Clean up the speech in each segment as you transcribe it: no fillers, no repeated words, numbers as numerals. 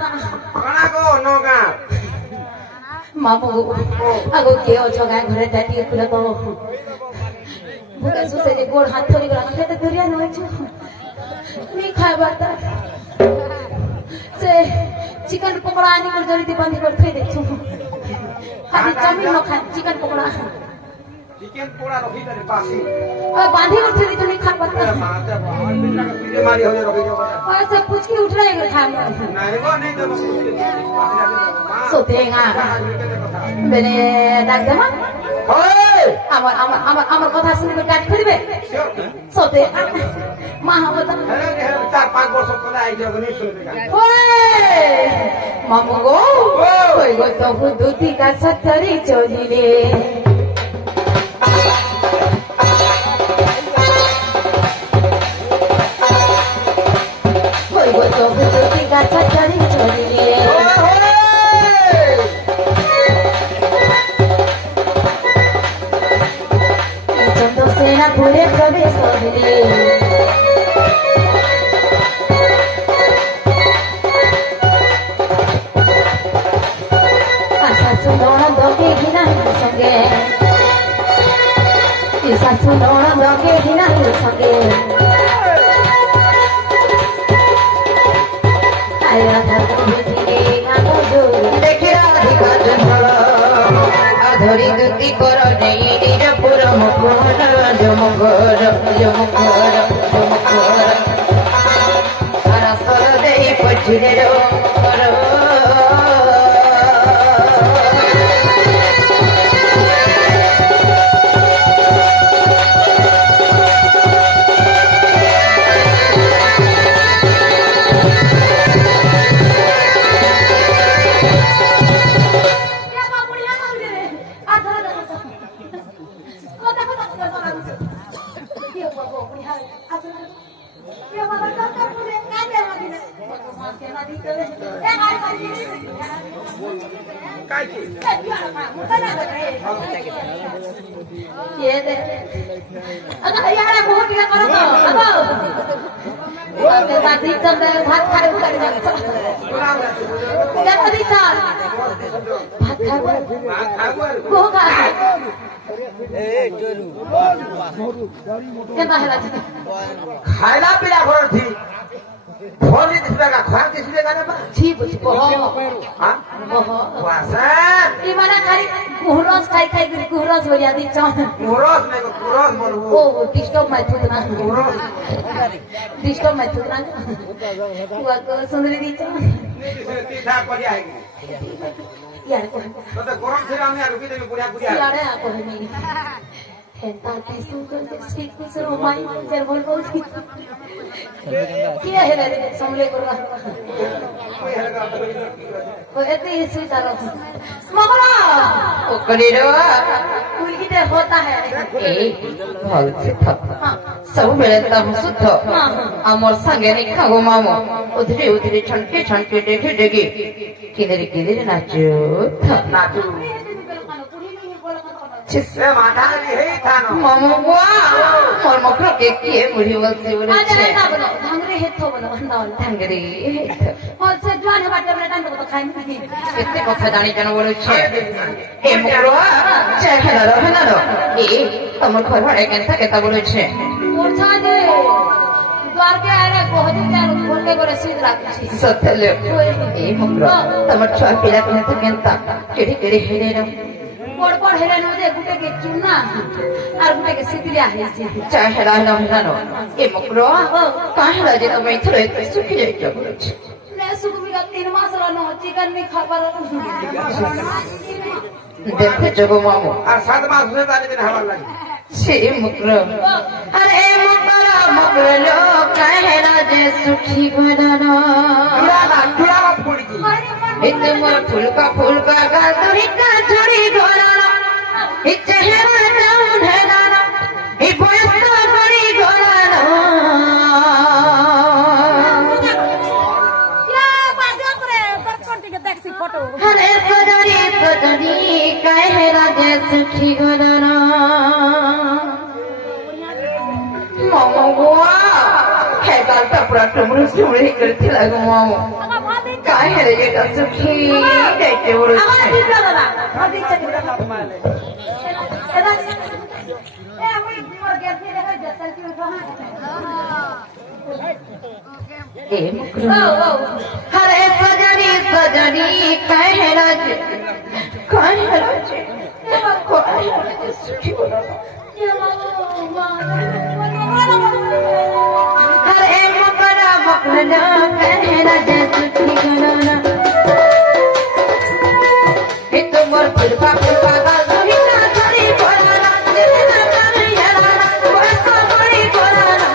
कणा को नगा मामू आगो के अछो गाय घरे जाती खुला तो भूका सुसे जे गोड़ हाथ थोड़ी गला के तो दुरिया न छु नहीं खाबा त से चिकन पकोड़ा आनी कर जल्दी बंद कर थे दे छु खाली चाउमीन न खा चिकन पकोड़ा चिकन पकोड़ा रखी तने पासी बांधी कर थे तो नहीं खाबा त माते पीड़े मारी हो रखी जो ऐसे पूछ के उठ रहे खा नहीं वो नहीं तो सोतेगा मैंने डाक दमा আমার কথা শুনবে কাট করবে সতে মা হবে তো 4-5 বছর পরে আই যাবে নি শুনবে ওই মামু গো কই গো তো দুধি কা সত্তরি চলিলে কই গো তো দুধি কা সত্তরি চলিলে सेना पूरे प्रवेश होले आशा सुनोण दोके घिना संगे आशा सुनोण दोके घिना संगे आया था तुझे गानो जो देखे राधिका जन्मल अधरी दुती कर नहीं निरपुर मुखर जमकर जमकर जमकर सरसर दे पछिरे कर ये दे अगर यार बहुत क्या करो तो अब के बाद दिन तक भात खाए कर जा क्या करी चाल भात खाए वो का ए टरू क्या है खाइला पीला भर थी भोली दिसलेगा खार दिसलेगा ना छी बुझ बहो हां बहो वासन ई माने खाली कुहरस खाई खाई कर कुहरस हो जाती चाह कुहरस नहीं को कुहरस बोलू ओ डिस्टर्ब मत होना कुहरस डिस्टर्ब मत होना वो को सुंदरी दी चाह तीठा पड़ी आएगी यार को तो गरम से हम यार रुकी देबे बुढ़िया बुढ़िया यार आ को नहीं एंता टिसु कर स्टिक को सर माई जर बोल को क्या है रे समले करवा को एते ही सुई जारो मगरा ओ कलीरो कुल की दे होता है ए भल से थप सब बेले तम सुध हमर संगे नि खागो मामो उधरे उधरे छनके छनके देखे देगे किनेरे किनेरे नाचो नाचो चिस्से माथा भी है था ना मामू वाह मोर मकरो के किए मुड़ी बोलते बोले अरे ना बनो ढंगरे हेथो बनो ढंगरे और से जवान बाटे बने डांड तो खाई नहीं कितने कथा जानी जन बोले छे ए मकरो चाय खाना रो ए तमर घर भाड़े केनता केता बोले छे मोर छा दे द्वार के आरे कोहदे के खोल के करे सीध लाग छी सतले ए मकरो तमर छा पीला केनता केड़ी केड़ी हेरे रो पड़ पड़ हेरे न दे गुटे के चुना और गुटे के सितलिया है चाहे हेला हेला हेला नो ए मकरो का हेला जे तमे थरे सुखी जाय के बोले छ ले सुख मिला 3 मास रहनो चिकन नहीं खा पर देखते जगो मामू और 7 मास में ताने दिन हवा लगी छे मकरो अरे मकरो मकरो का हेला जे सुखी गना चुरावा फोड़ी की इतने मोर फूल का गाल तो हिका छोड़ी गोरा इ चेहरा जाऊं है गाना इ बयस्ता बड़ी गोरा क्या बाजो करे बचपन के टैक्सी फोटो अरे सजनी कहरा जे सुखी गोरा मामू बुआ है गाल टपरा टमरू सुड़ी करती लगो मामू काहे रे এটা সুখী দেখতে বড় আমার দিতে দাদা আমার দিতে এবার এ আমি তোমার গেছে দেখা যাচ্ছে কি ए मुकरो हरे सजनी सजनी काहे राज सुखी बोलो हरे मकरा मकरा काहे राज सुखी गणना ए तो मोर पुरपा पुरपा गाल हिना धरी बोलाना जेना तारे यारा बस कोरी बोलाना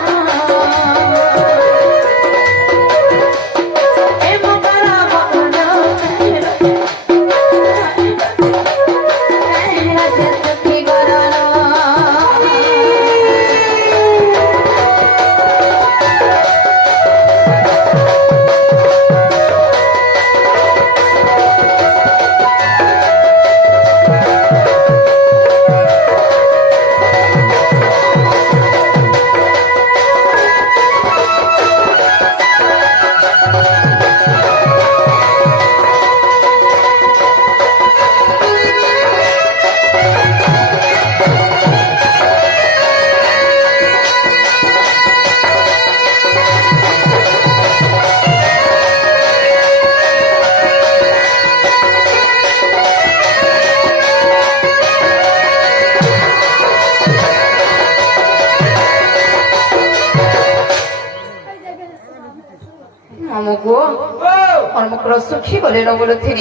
सुखी बोले न बोलो थी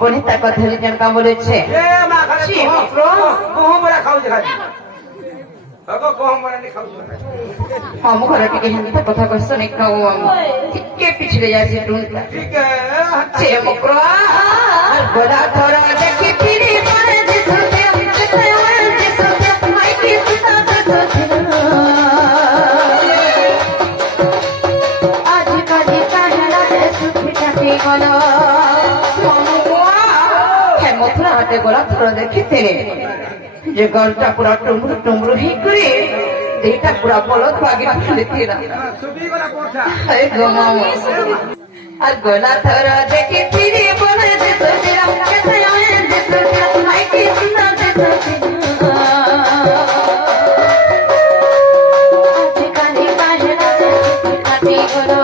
बने ता कथा जन का बोले छे ए मा खाली कोहम बड़ा खाऊ जे खाली अगो कोहम बड़ा नहीं खाऊ हम घर के हिंदी कथा कर सुने खाऊ हम ठीक के पिछले जासी ढूंढता ठीक है छे मकरो बड़ा थोड़ा देखी फिरी मारे दिसते कितने वे दिसते माई की सुता दिसते आज का दिखा है ना सुखी ठाकी गलो है मथुरा हाटे गोला थोड़ा देखी तेरे जे गलटा पूरा टुमरु टुमरु ही करे देटा पूरा बलद बागी लेती ना सुबी गोला पोछा है गमा আর গোলা ধরা দেখি ফিরে বলে দে তোরা কেতে আয়ে দে তোরা মাই কি সুন্দর দে তোরা আজ কানি পাশে না কাটি গলো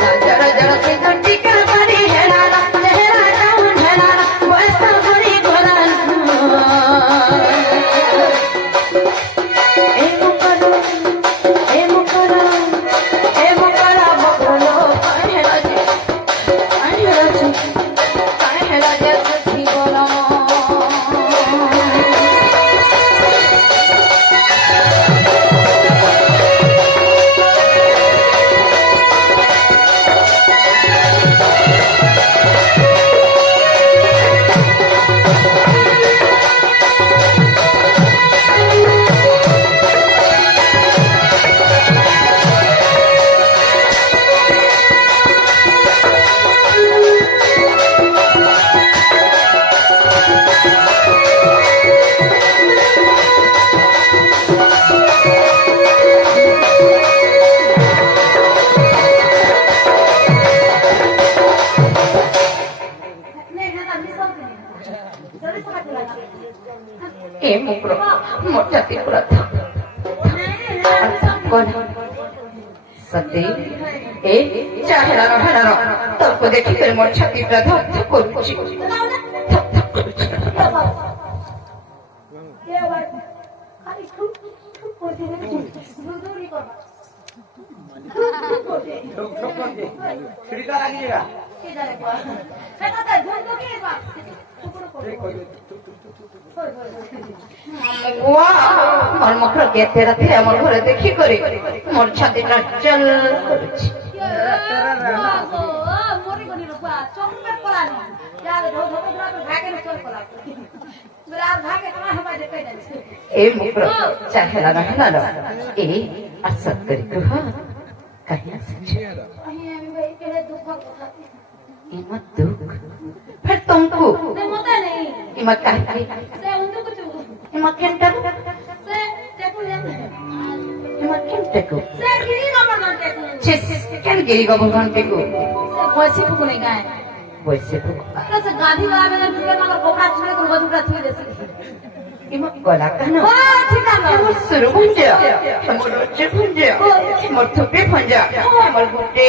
তোরা জড় জড় কে দন্ডি কা বাড়ি হেলা চেহারা ডাউন হেলা বয়স ভরি গোলা এ মুকরো এ মুকরো ए मुकरो मोटा तिपुरा था कौन सती ए चाहेला रो तब को देखी कर मोर छाती पर धक धक करूची धक धक करूची ये बात खाली ठुक ठुक करते हैं दूरी करबा ठोक ठोक कर दे छिड़का लागिएगा के जाने को कहता था झुक तो के बा टुकड़ो कर मोर मखर के तेरा थे मोर घरे देखी करे मोर छाती पर चल करूची मोरी गनी रुपा चौक पड़ा नहीं यार धो धो धो भागे न चल पड़ा मेरा भागे कहां हवा दे कह दे ए मुकरो चाहेला रो ए असत करी तू हां कहिया सच अही हम भाई के दुख खाती इमत दुख फिर तुमको नहीं मता नहीं इमत काहे से उनको कुछ इमत केंटा से टेकू ले इमत केंटा को से गिरी ना मरना टेकू केन गिरी को भगवान के को पैसे फुक नहीं गाय वैसे तो अरे से गाड़ी वाला में तुके मगर कपड़ा छुए को बदुरा छुए देसी इम कोला कहना वाह ठीक है हमर सुरु भंजा हमर रोचे भंजा हमर थुपे भंजा हमर गुटे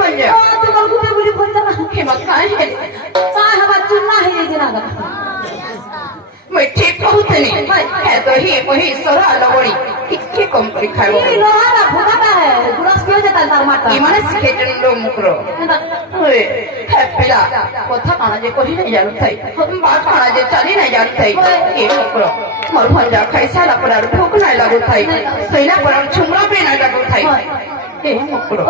भंजा तू कल गुटे गुटे फोन करना हमर खाए काय हवा चुनना है ये जना का मैं ठीक बहुत नहीं है तो ही वही सोरा लगोड़ी इक्के कम करी खाइबो ये लोहारा फुकाता है गुरस क्यों जाता है माता ई माने सिखेटन लो मुकरो ओए है पिला कथा काना जे कहि नहीं जानु थाई हम बात काना जे चली नहीं जानु थाई ए मुकरो मोर भंजा खाई साला पर भूख नहीं लागो थाई सैला पर छुमरा पे नहीं लागो थाई ए मुकरो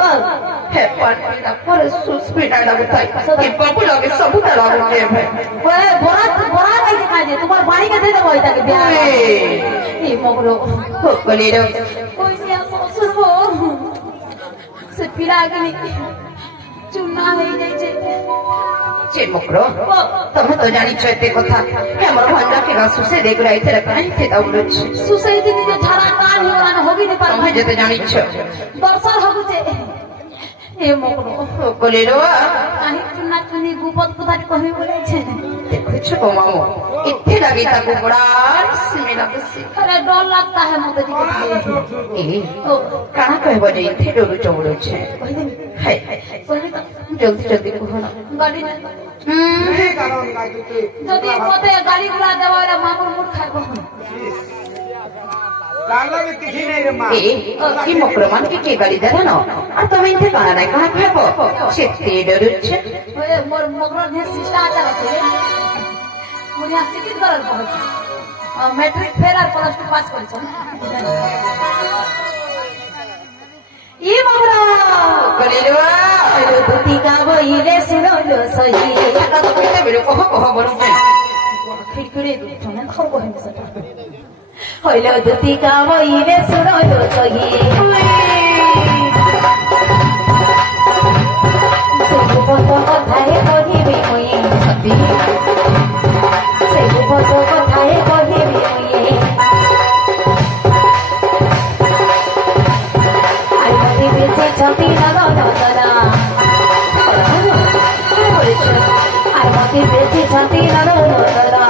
है पर सुस पे नहीं लागो थाई ए बाबू लगे सब लागो के भाई ओए बोरा कैसे खाजे तुम्हार पानी के दे दे बोलता के ब्याह ए मगरो कोली रो कोई नहीं ससुर वो से पिला के नहीं चुना है नहीं चे मुकरो तमे तो जानी छते कथा हमर भंजा के रासु से देख रही थे काहे थे दौड़ सुसैती ने झाड़ा कान होना न होगी नहीं पर तमे जते जानी छ दर्शन हो गुते ए मगरो कोली रो काहे चुना चुनी गुपत कुदाट कहमे बोले छे कुछ को मामो इत्ते लगी ताको बड़ा सिमे लगसी अरे डर लगता है मुझे दिखते ए काना कहबो जे इत्ते डोरु चौड़ो छे है कोई तो जल्दी जल्दी कहना गाड़ी में যদি মতে গাড়ি গুলা দেওয়া রে মামুর মুড খাইবো गालो में किसी नहीं रे मां ए की मुकरमान की गाड़ी दे ना और तमे इत्ते काना नहीं कहां कहबो सेते डोरु छे ओए मोर मगरो ने शिष्टाचार আছে मुझे शिक्षित करल पहुंच मैट्रिक फेल और प्लस 2 पास करछ ई मगरो कलिलवा अरे दुती का बइले सुनो लो सही आता तो कहते बिलो कह बोलू छे खिड़की दे छने खौ को हम सटा হইলো দুতি কাবইলে শুনলো সহি সেবু কত কথায় কহিবি মুই সতি সেবু কত কথায় কহিবি মুই আই মতে বেঁচে ছবি নগনগনা আই মতে বেঁচে ছবি নগনগনা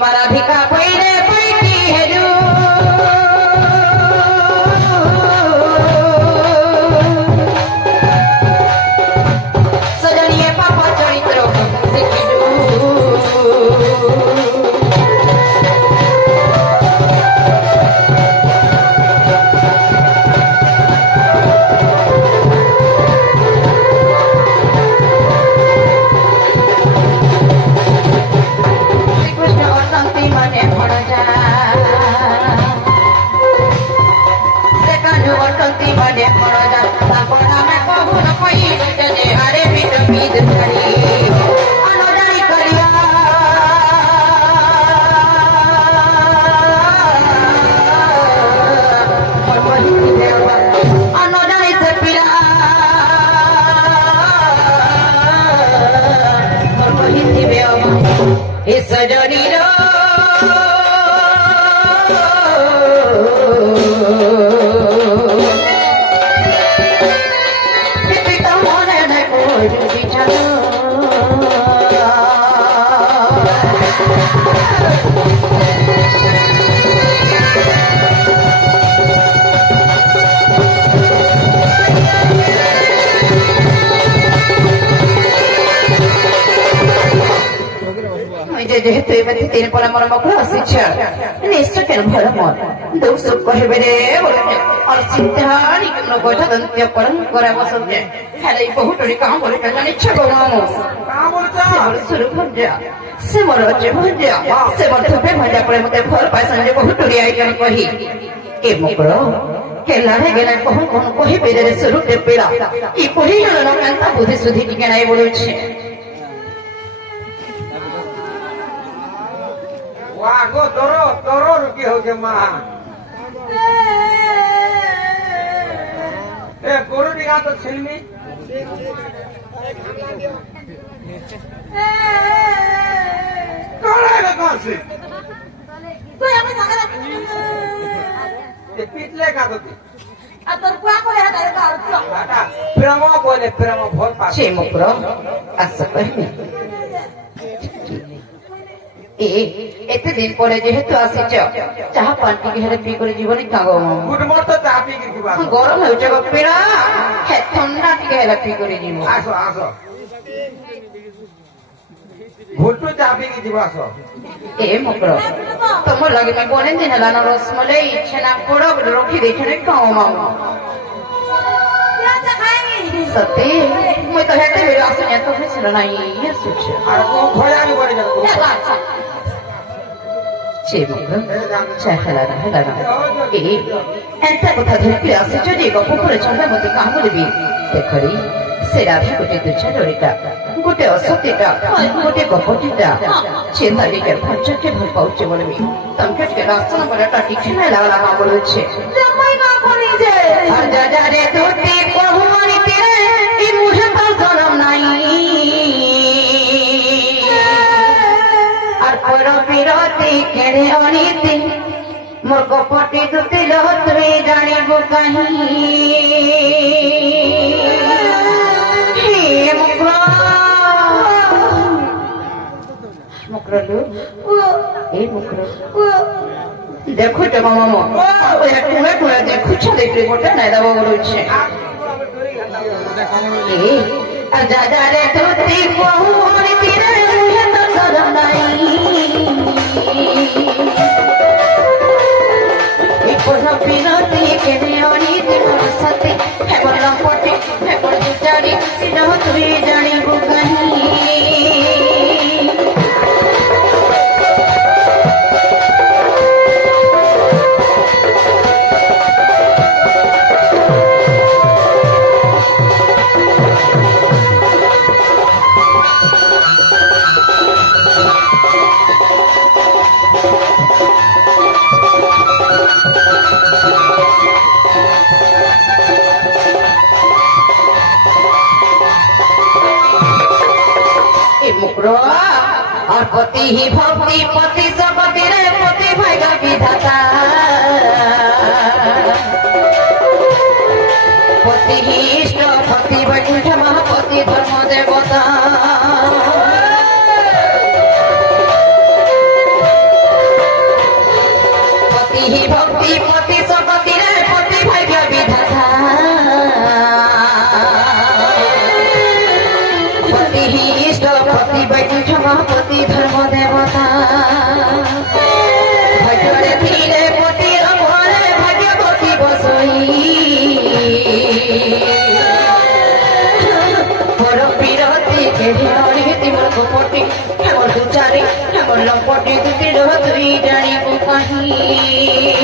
मराधिका पहिले पैकी हेरू सजनीय पापा चरित्र सिकिडू सजनी रो দুই তিন পরে আমার মকর আসিছ নিশ্চয় কেন ভর মন দুঃখ সুখ কহিবে রে আর চিন্তাহারি কেন কথা দন্ত্য পরম করে বসে খালি বহুটরি কাম করে কেন ইচ্ছা করো শুরু ভজা সে মোর অজে ভজা সে মোর থপে ভজা করে মতে ফল পাইছন যে বহুটরি আইটম কহি এ মকর কেলারে গেলে কখন কোন কহিবে রে শুরুতে পেড়া ই কহি না কান্তা বুদ্ধি সুধি টিকে নাই বলছে Wago toro rugi hoge ma. Guru diga to chilmi. Kora ga kasi. তুই আমি সাগরে Pitle ka to. আর তোর কুয়া করে হাতে আর তো Ata pramo bole pramo bhol pa. সে মকর আচ্ছা কহিবে এতে দিন পরে যেহেতু আসিছ চাহা পান টিকে হেলে পি করে জীবনে কাগো Good morning to tapi ki kiba. গরম হয়েছে গো পেড়া হে ঠান্ডা টিকে হেলে পি করে জীব Aso. Bhuttu tapi ki kiba aso. এ মকর তোমার লাগে আমি বলেন দিন হেলা না রসমলাই ইচ্ছে না পড়ো রখি দেখে কাও মাও क्या खाएंगे সত্যি মই তো হেতে বের আসুন এত হয়েছিল না ইয়ে সুছে Ar ko khoya ni bori jabo. সে মকর হেলা না এতে কথা ধরে আসিছ যে গপ করে চলে মতে কাম বলবি দেখরি সেরা গোটে দুচ্ছারিটা গোটে অসত্যিটা গোটে গপটিটা চিন্তা দিকে ভঞ্চকে ভাল পাউছে বলবি তমকে টিকে রাস্তা বলাটা টিকে না লাগলা মা বলছে জামাই না কোনি যে আর যা যা রে দুটি বহুমানি তেরে এই মুহে তো জনম নাই আর পর বিরতি কেড়ে অনিতি মোর গপটি দুটি লহ তুই জানিব কাহি হে মুকরলু এই মুকর দেখো তো মামা টুয়ে টুয়ে দেখুছ দেখলে গোটা নাই দাবা বলছে আর যা যা রে তুই বহু হরি তীরে মুহে তো জনম নাই এই পড়া বিরতি কেনে অনিতি মোর সাথে হে বললাম পটে হে বলছি জানি সিনা তুই জানিব কাহি और पति ही भक्ति पति सबति रे पति भाई का विधाता पति ही इष्ट पति वैकुंठ महापति धर्म देवता पति ही भक्ति पति सबति रे पति भाई का विधाता पति ही इष्ट पति वैकुंठ महापति धर्म देवता भजरे धीरे पति रघुरे भाग्यवती बसई पर विरति केढ़े अनिति मोर कपटी मोर दुचारी मोर लंपटी दुटी रह तुई जानी को कहीं